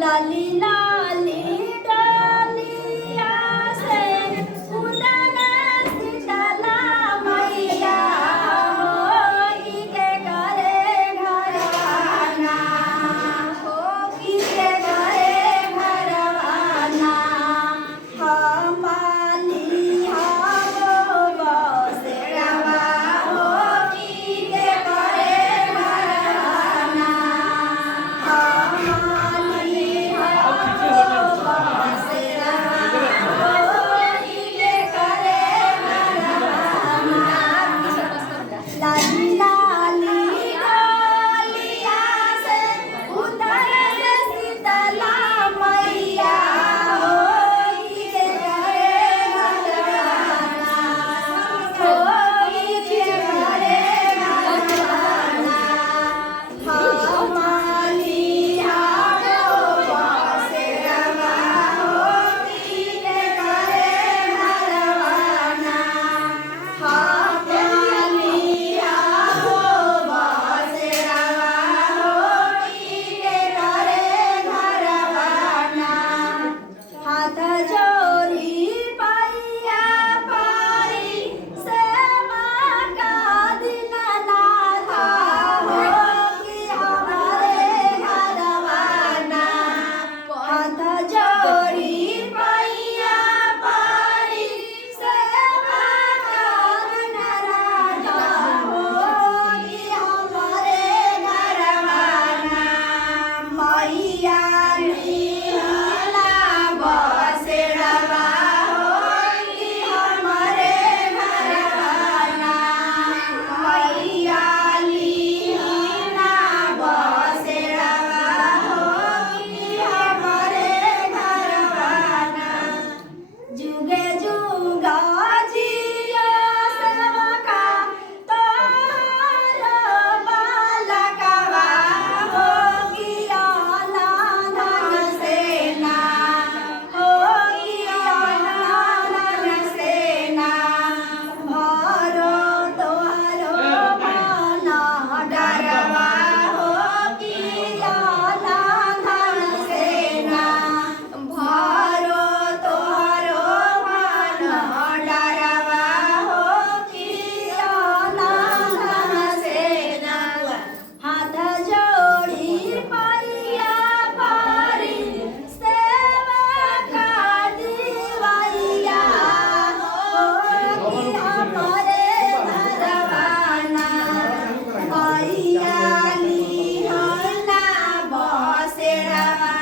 लाली लाली डालिया से उतर शीतला मैया होगी के करे घरवाना, होगी के करे घरवाना। हमाली हमो बसेड़वा होगी के करे घरवाना। हमाली लाली लाली डालिया से उतर शीतला मैया होगी के करे घरवाना, होगी के करे घरवाना। हमाली हमो बसेड़वा होगी के करे घरवाना। हाथ जोड़ी पैया पारी सेवा का दीनानाथ होगी हमारे घरवाना। हाथ जोड़ी पैया पारी सेवा का दीनानाथ होगी हमारे घरवाना। मैया बसेड़वा होगी हमारे घरवाना। मैया लीना बसेड़वा होगी हमारे घरवाना। जुगे जुगा जियो सेवका तोहरो बालकवा होगी अनाथन सेना, होगी अनाथन सेना। भरो तोहरो मन डरवा होगी अनाथन सेना। भरो तोहरो मन डरवा होगी अनाथन सेना। हाथ जोड़ी पैया पारी सेवा का दीवैया होगी हमारे घरवाना। मैया लीना बसेड़वा